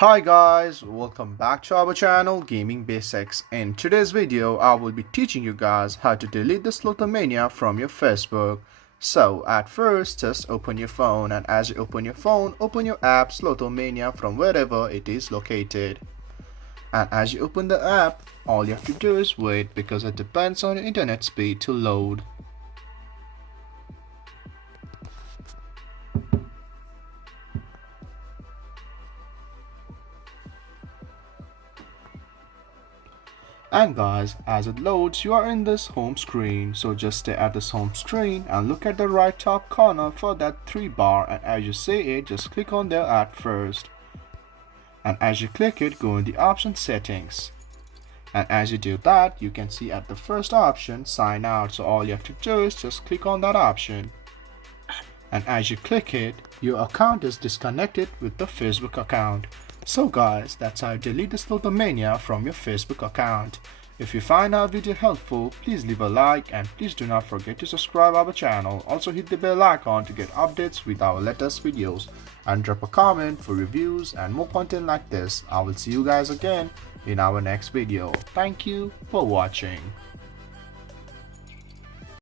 Hi guys, welcome back to our channel Gaming Basics. In today's video, I will be teaching you guys how to delete the Slotomania from your Facebook. So at first, just open your phone, and as you open your phone, open your app Slotomania from wherever it is located. And as you open the app, all you have to do is wait because it depends on your internet speed to load. And guys, as it loads, you are in this home screen. So just stay at this home screen and look at the right top corner for that 3 bar, and as you see it, just click on there at first. And as you click it, go in the option settings. And as you do that, you can see at the first option, sign out. So all you have to do is just click on that option. And as you click it, your account is disconnected with the Facebook account. So guys, that's how you delete the Slotomania from your Facebook account. If you find our video helpful, please leave a like and please do not forget to subscribe our channel. Also hit the bell icon to get updates with our latest videos and drop a comment for reviews and more content like this. I will see you guys again in our next video. Thank you for watching.